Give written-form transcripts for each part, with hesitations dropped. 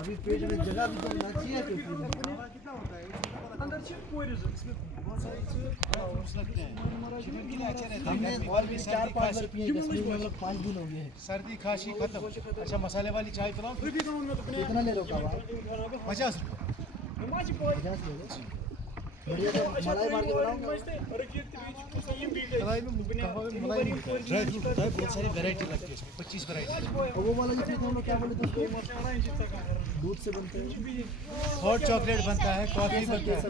अभी पेट में जगह भी तो होना चाहिए अंदर से कोई रिजल्ट इसमें बहुत सारे लगते हैं हमने और भी 4-5 बार पिए कश्मीर में हम लोग 5 दिन हो गए सर्दी खांसी खत्म। अच्छा मसाले वाली चाय पिलाऊं फिर भी कितना ले लो कबाब 50 रुपये 50 ले लो बढ़िया तो मलाई मार के बनाऊंगा कढ़ाई में कहवा में मलाई मिलता है ड्राई फ्रूट होता है बहुत सारी वैरायटी लगती है इसमें 25 वैरायटी और वो वाला जो चीज़ हम लोग क्या बोले थे उसको दूध से बनते हैं हॉट चॉकलेट बनता है कॉफी बनता है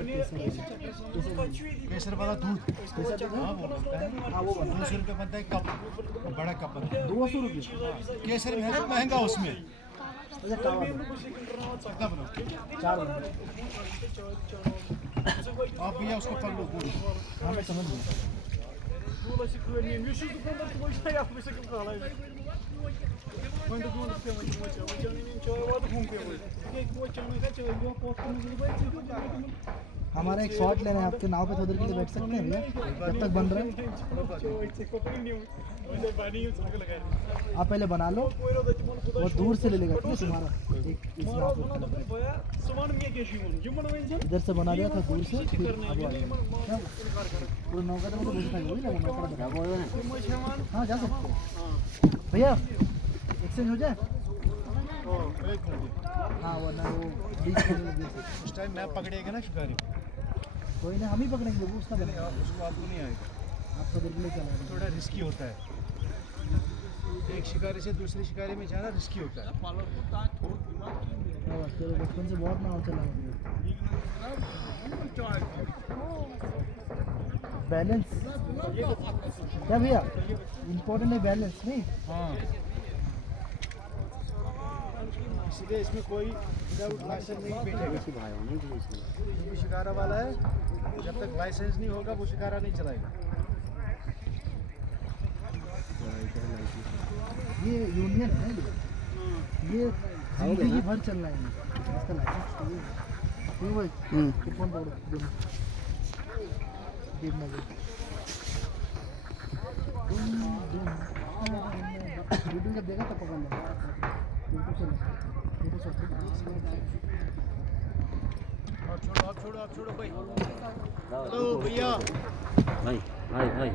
केसर वाला दूध हाँ वो बनता है हाँ वो बना 200 रुपये बनता है कप बड़ा कप बनता है 200 रुपये केसर में है ना महंगा उसमें अच्छा कावा कितना बनाओ 4 बना आप भैया उसको पकड़ो पूरी हाँ मैं समझ गया हमारा एक शॉट लेना है आपके नाव पे थोड़ी देर के लिए बैठ सकते हैं भैया जब तक बन रहा है आप पहले बना लो और दूर से ले लेगा ठीक है तुम्हारा एक इस नाव पे इधर से बना लिया था दूर से फिर आगे आ गया पूरा नौका तो मुझे बुझना वही लगा मैं बता हाँ जा सकते हैं भैया एक्सचेंज हो जाए हाँ वरना वो बीच में उस टाइम मैप पकड़ेगा ना शिकारी कोई ना हम ही पकड़ेंगे वो उसका बनेगा उसको आपको नहीं आएगा आप तो दिल में चला थोड़ा रिस्की होता है एक शिकारी से दूसरे शिकारी में जाना रिस्की होता है चलो बचपन से बहुत नाव चला बैलेंस क्या भैया इम्पोर्टेंट है बैलेंस नहीं हाँ इसलिए इसमें कोई लाइसेंस नहीं बैठेगा जो भी शिकारा वाला है जब तक लाइसेंस नहीं होगा वो शिकारा नहीं चलाएगा ये यूनियन है ये जिंदगी भर चलना है इसका लाइसेंस चाहिए क्यों भाई फोन पकड़ो देखना वीडियो जब देखा तब पकड़ लो यूट्यूब से आप छोड़ो भाई हेलो भैया भाई भाई भाई